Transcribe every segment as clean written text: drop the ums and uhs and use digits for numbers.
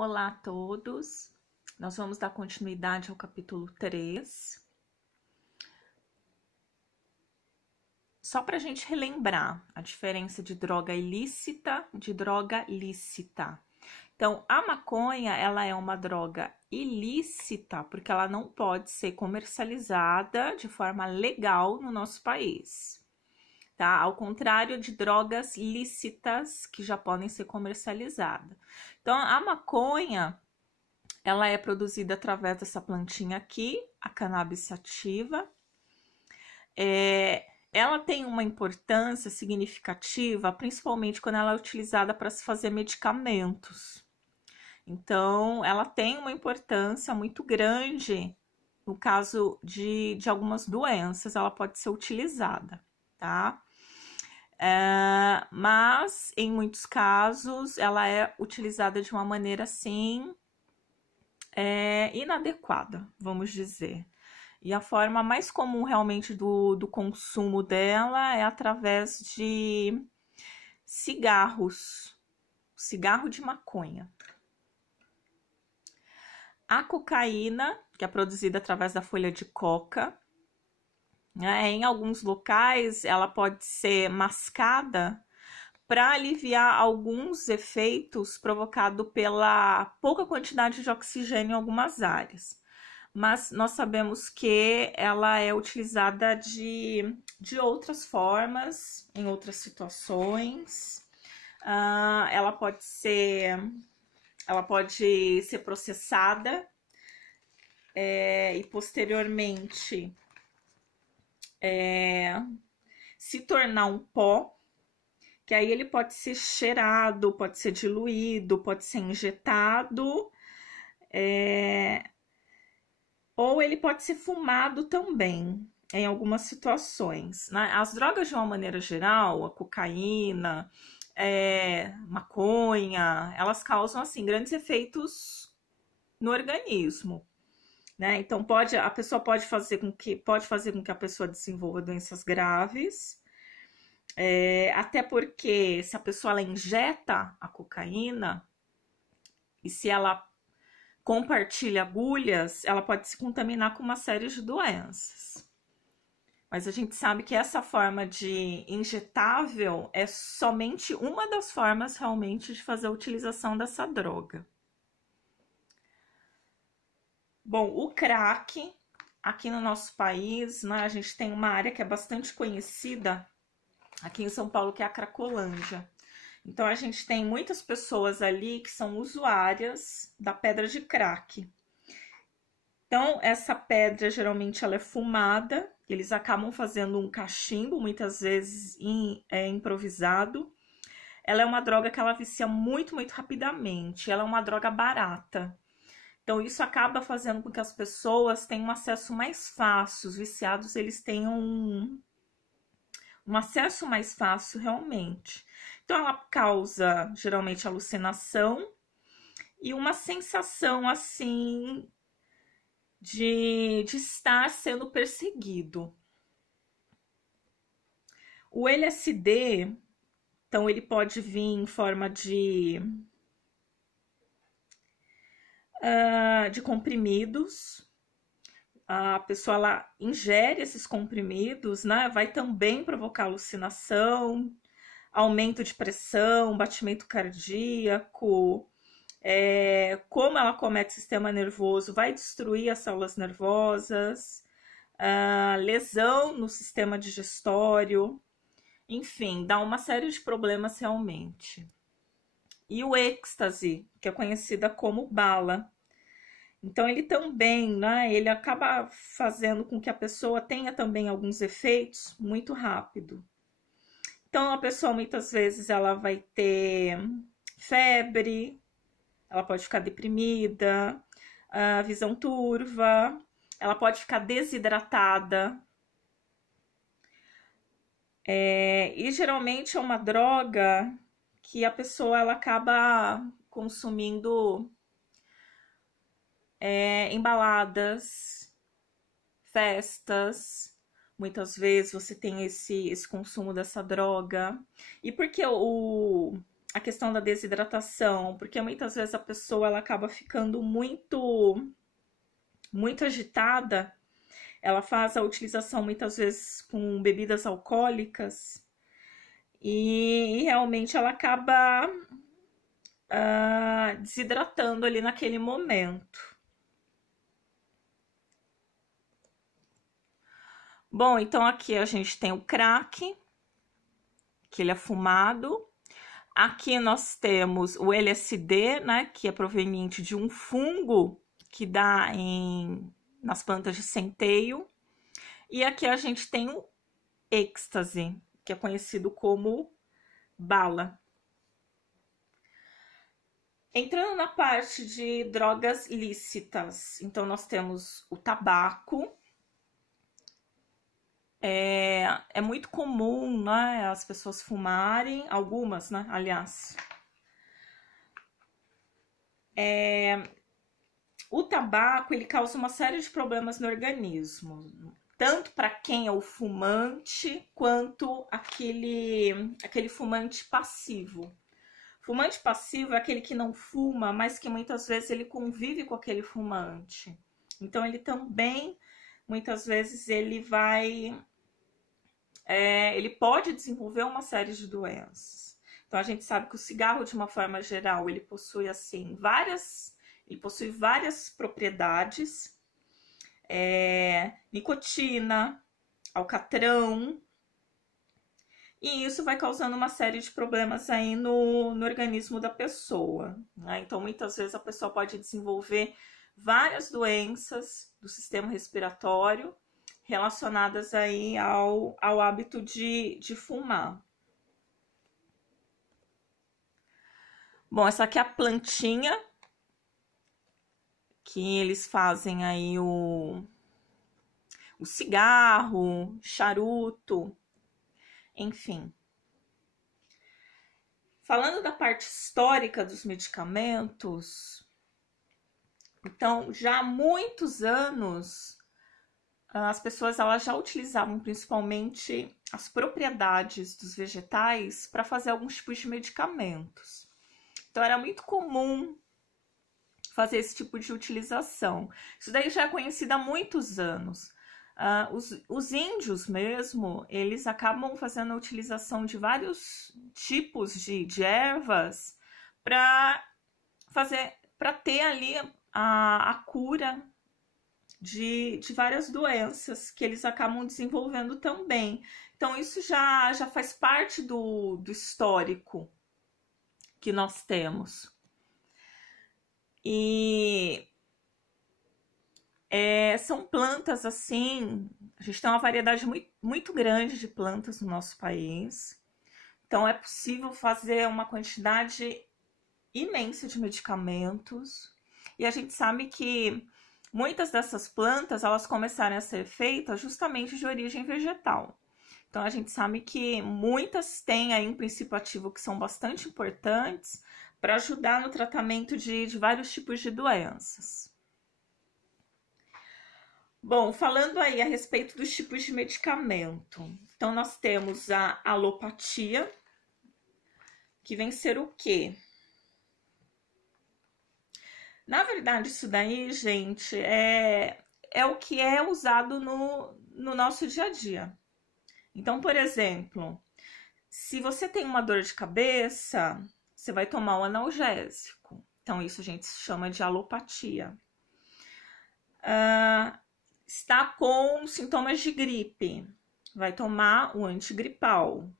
Olá a todos, nós vamos dar continuidade ao capítulo 3. Só para a gente relembrar a diferença de droga ilícita de droga lícita. Então, a maconha, ela é uma droga ilícita porque ela não pode ser comercializada de forma legal no nosso país, tá? Ao contrário de drogas lícitas que já podem ser comercializadas. Então, a maconha, ela é produzida através dessa plantinha aqui, a cannabis sativa. Ela tem uma importância significativa, principalmente quando ela é utilizada para se fazer medicamentos. Então, ela tem uma importância muito grande no caso de algumas doenças, ela pode ser utilizada, tá? Mas, em muitos casos, ela é utilizada de uma maneira, assim, inadequada, vamos dizer. E a forma mais comum realmente do consumo dela é através de cigarros, cigarro de maconha. A cocaína, que é produzida através da folha de coca, né? Em alguns locais ela pode ser mascada para aliviar alguns efeitos provocados pela pouca quantidade de oxigênio em algumas áreas. Mas nós sabemos que ela é utilizada de outras formas, em outras situações. Ela pode ser processada e posteriormente se tornar um pó, que aí ele pode ser cheirado, pode ser diluído, pode ser injetado, ou ele pode ser fumado também, em algumas situações, né? As drogas, de uma maneira geral, a cocaína, maconha, elas causam, assim, grandes efeitos no organismo, né? Então, a pessoa pode fazer com que a pessoa desenvolva doenças graves, até porque se a pessoa ela injeta a cocaína e se ela compartilha agulhas, ela pode se contaminar com uma série de doenças. Mas a gente sabe que essa forma de injetável é somente uma das formas realmente de fazer a utilização dessa droga. Bom, o crack, aqui no nosso país, né, a gente tem uma área que é bastante conhecida aqui em São Paulo, que é a Cracolândia. Então, a gente tem muitas pessoas ali que são usuárias da pedra de crack. Então, essa pedra, geralmente, ela é fumada. Eles acabam fazendo um cachimbo, muitas vezes improvisado. Ela é uma droga que ela vicia muito, muito rapidamente. Ela é uma droga barata. Então, isso acaba fazendo com que as pessoas tenham um acesso mais fácil. Os viciados, eles tenham um acesso mais fácil, realmente. Então, ela causa, geralmente, alucinação e uma sensação, assim, de estar sendo perseguido. O LSD, então, ele pode vir em forma de comprimidos. A pessoa ela ingere esses comprimidos, né? Vai também provocar alucinação, aumento de pressão, batimento cardíaco. Como ela comete o sistema nervoso, vai destruir as células nervosas, lesão no sistema digestório, enfim, dá uma série de problemas realmente. E o êxtase, que é conhecida como bala. Então, ele também, né, ele acaba fazendo com que a pessoa tenha também alguns efeitos muito rápido. Então, a pessoa, muitas vezes, ela vai ter febre, ela pode ficar deprimida, visão turva, ela pode ficar desidratada. E, geralmente, é uma droga que a pessoa ela acaba consumindo em baladas, festas. Muitas vezes você tem esse consumo dessa droga. E porque a questão da desidratação, porque muitas vezes a pessoa ela acaba ficando muito agitada. Ela faz a utilização muitas vezes com bebidas alcoólicas e realmente ela acaba desidratando ali naquele momento. Bom, então aqui a gente tem o crack, que ele é fumado. Aqui nós temos o LSD, né, que é proveniente de um fungo que dá nas plantas de centeio. E aqui a gente tem o êxtase, que é conhecido como bala. Entrando na parte de drogas lícitas, então nós temos o tabaco. É muito comum, né, as pessoas fumarem, algumas, né, aliás. O tabaco, ele causa uma série de problemas no organismo, tanto para quem é o fumante, quanto aquele fumante passivo. Fumante passivo é aquele que não fuma, mas que muitas vezes ele convive com aquele fumante. Então, ele também, muitas vezes, ele pode desenvolver uma série de doenças. Então, a gente sabe que o cigarro, de uma forma geral, ele possui, assim, várias propriedades. Nicotina, alcatrão. E isso vai causando uma série de problemas aí no organismo da pessoa, né? Então, muitas vezes a pessoa pode desenvolver várias doenças do sistema respiratório relacionadas aí ao hábito de fumar. Bom, essa aqui é a plantinha que eles fazem aí o cigarro, charuto, enfim. Falando da parte histórica dos medicamentos, então já há muitos anos as pessoas elas já utilizavam principalmente as propriedades dos vegetais para fazer alguns tipos de medicamentos. Então era muito comum fazer esse tipo de utilização. Isso daí já é conhecido há muitos anos. Os índios mesmo, eles acabam fazendo a utilização de vários tipos de ervas para ter ali a cura de várias doenças que eles acabam desenvolvendo também. Então isso já faz parte do histórico que nós temos. E são plantas assim, a gente tem uma variedade muito, muito grande de plantas no nosso país. Então é possível fazer uma quantidade imensa de medicamentos. E a gente sabe que muitas dessas plantas, elas começaram a ser feitas justamente de origem vegetal. Então a gente sabe que muitas têm aí um princípio ativo que são bastante importantes para ajudar no tratamento de vários tipos de doenças. Bom, falando aí a respeito dos tipos de medicamento. Então, nós temos a alopatia, que vem ser o quê? Na verdade, isso daí, gente, é o que é usado no nosso dia a dia. Então, por exemplo, se você tem uma dor de cabeça, você vai tomar um analgésico. Então, isso a gente chama de alopatia. Está com sintomas de gripe, vai tomar um antigripal.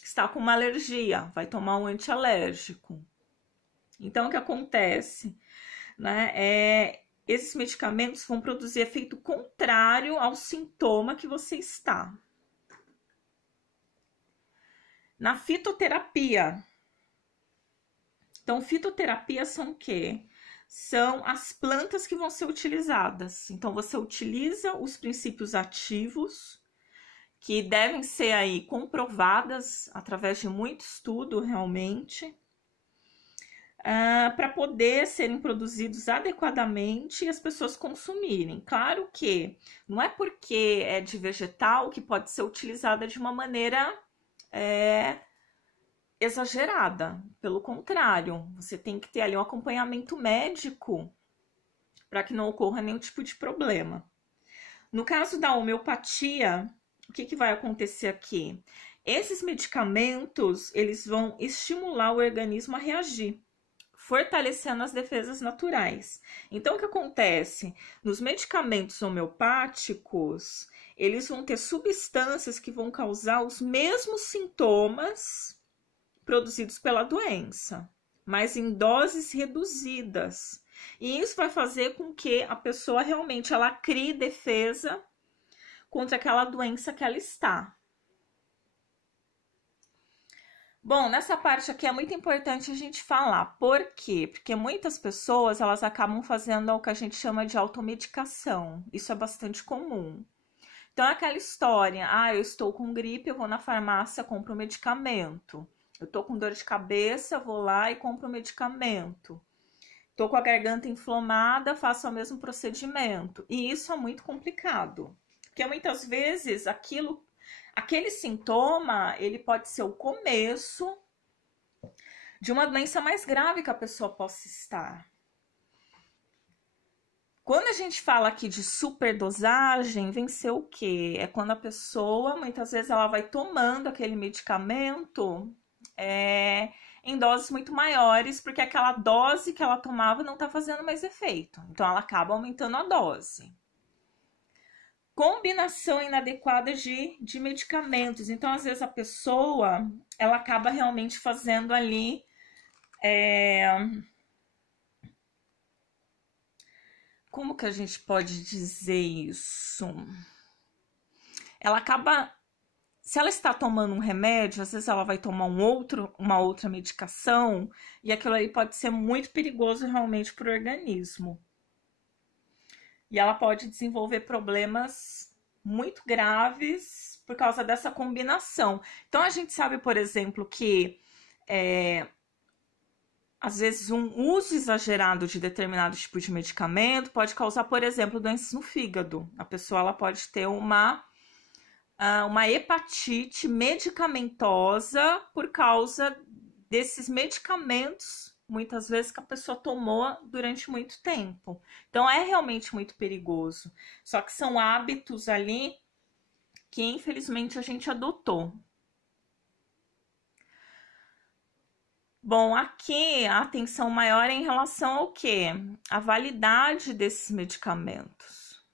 Está com uma alergia, vai tomar um antialérgico. Então, o que acontece? Né, esses medicamentos vão produzir efeito contrário ao sintoma que você está. Na fitoterapia. Então, fitoterapia são o quê? São as plantas que vão ser utilizadas. Então, você utiliza os princípios ativos, que devem ser aí comprovadas através de muito estudo, realmente, para poder serem produzidos adequadamente e as pessoas consumirem. Claro que não é porque é de vegetal que pode ser utilizada de uma maneira exagerada. Pelo contrário, você tem que ter ali um acompanhamento médico para que não ocorra nenhum tipo de problema. No caso da homeopatia, o que vai acontecer aqui? Esses medicamentos, eles vão estimular o organismo a reagir, fortalecendo as defesas naturais. Então, o que acontece? Nos medicamentos homeopáticos, eles vão ter substâncias que vão causar os mesmos sintomas produzidos pela doença, mas em doses reduzidas. E isso vai fazer com que a pessoa realmente ela crie defesa contra aquela doença que ela está. Bom, nessa parte aqui é muito importante a gente falar. Por quê? Porque muitas pessoas, elas acabam fazendo o que a gente chama de automedicação. Isso é bastante comum. Então, é aquela história, eu estou com gripe, eu vou na farmácia, compro um medicamento. Eu estou com dor de cabeça, vou lá e compro um medicamento. Estou com a garganta inflamada, faço o mesmo procedimento. E isso é muito complicado. Porque muitas vezes aquele sintoma, ele pode ser o começo de uma doença mais grave que a pessoa possa estar. Quando a gente fala aqui de superdosagem, vem ser o quê? É quando a pessoa, muitas vezes, ela vai tomando aquele medicamento em doses muito maiores, porque aquela dose que ela tomava não está fazendo mais efeito. Então, ela acaba aumentando a dose. Combinação inadequada de medicamentos. Então, às vezes, a pessoa, ela acaba realmente fazendo ali... Como que a gente pode dizer isso? Ela acaba... Se ela está tomando um remédio, às vezes ela vai tomar uma outra medicação, e aquilo aí pode ser muito perigoso realmente para o organismo. E ela pode desenvolver problemas muito graves por causa dessa combinação. Então, a gente sabe, por exemplo, que às vezes um uso exagerado de determinado tipo de medicamento pode causar, por exemplo, doenças no fígado. A pessoa ela pode ter uma hepatite medicamentosa por causa desses medicamentos, muitas vezes, que a pessoa tomou durante muito tempo. Então, é realmente muito perigoso. Só que são hábitos ali que, infelizmente, a gente adotou. Bom, aqui a atenção maior é em relação ao quê? A validade desses medicamentos.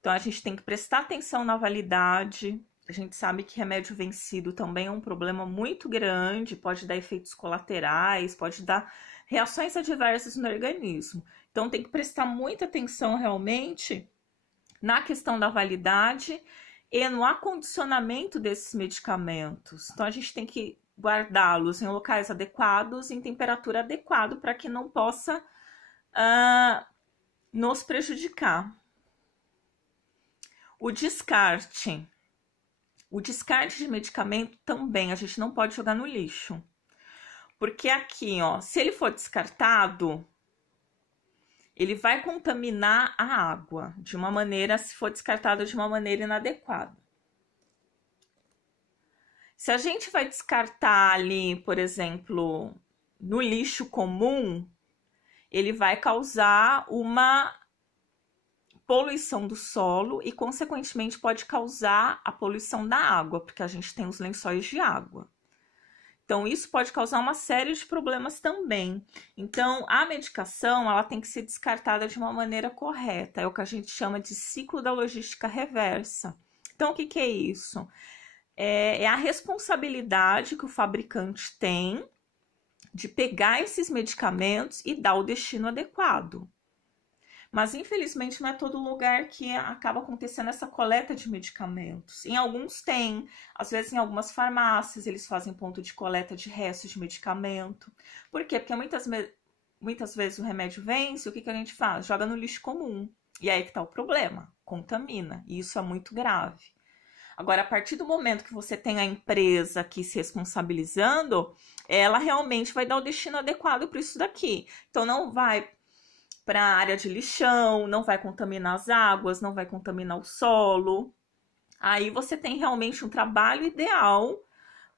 Então, a gente tem que prestar atenção na validade. A gente sabe que remédio vencido também é um problema muito grande, pode dar efeitos colaterais, pode dar reações adversas no organismo. Então, tem que prestar muita atenção realmente na questão da validade e no acondicionamento desses medicamentos. Então, a gente tem que guardá-los em locais adequados, em temperatura adequada, para que não possa nos prejudicar. O descarte de medicamento também a gente não pode jogar no lixo. Porque aqui, se ele for descartado, ele vai contaminar a água de uma maneira, se for descartado de uma maneira inadequada. Se a gente vai descartar ali, por exemplo, no lixo comum, ele vai causar uma poluição do solo e, consequentemente, pode causar a poluição da água, porque a gente tem os lençóis de água. Então, isso pode causar uma série de problemas também. Então, a medicação, ela tem que ser descartada de uma maneira correta. É o que a gente chama de ciclo da logística reversa. Então, o que é isso? É a responsabilidade que o fabricante tem de pegar esses medicamentos e dar o destino adequado. Mas, infelizmente, não é todo lugar que acaba acontecendo essa coleta de medicamentos. Em alguns tem, às vezes em algumas farmácias eles fazem ponto de coleta de restos de medicamento. Por quê? Porque muitas vezes o remédio vence, o que a gente faz? Joga no lixo comum. E aí que está o problema, contamina. E isso é muito grave. Agora, a partir do momento que você tem a empresa aqui se responsabilizando, ela realmente vai dar o destino adequado para isso daqui. Então, não vai para a área de lixão, não vai contaminar as águas, não vai contaminar o solo. Aí você tem realmente um trabalho ideal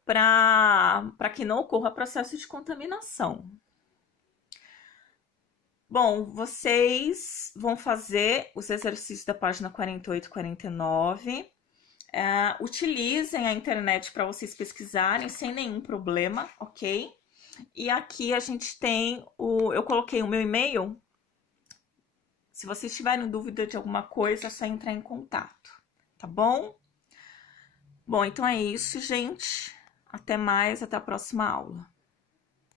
para que não ocorra processo de contaminação. Bom, vocês vão fazer os exercícios da página 48 e 49. Utilizem a internet para vocês pesquisarem sem nenhum problema, ok? E aqui a gente tem eu coloquei o meu e-mail. Se vocês tiverem dúvida de alguma coisa, é só entrar em contato, tá bom? Bom, então é isso, gente. Até mais, até a próxima aula.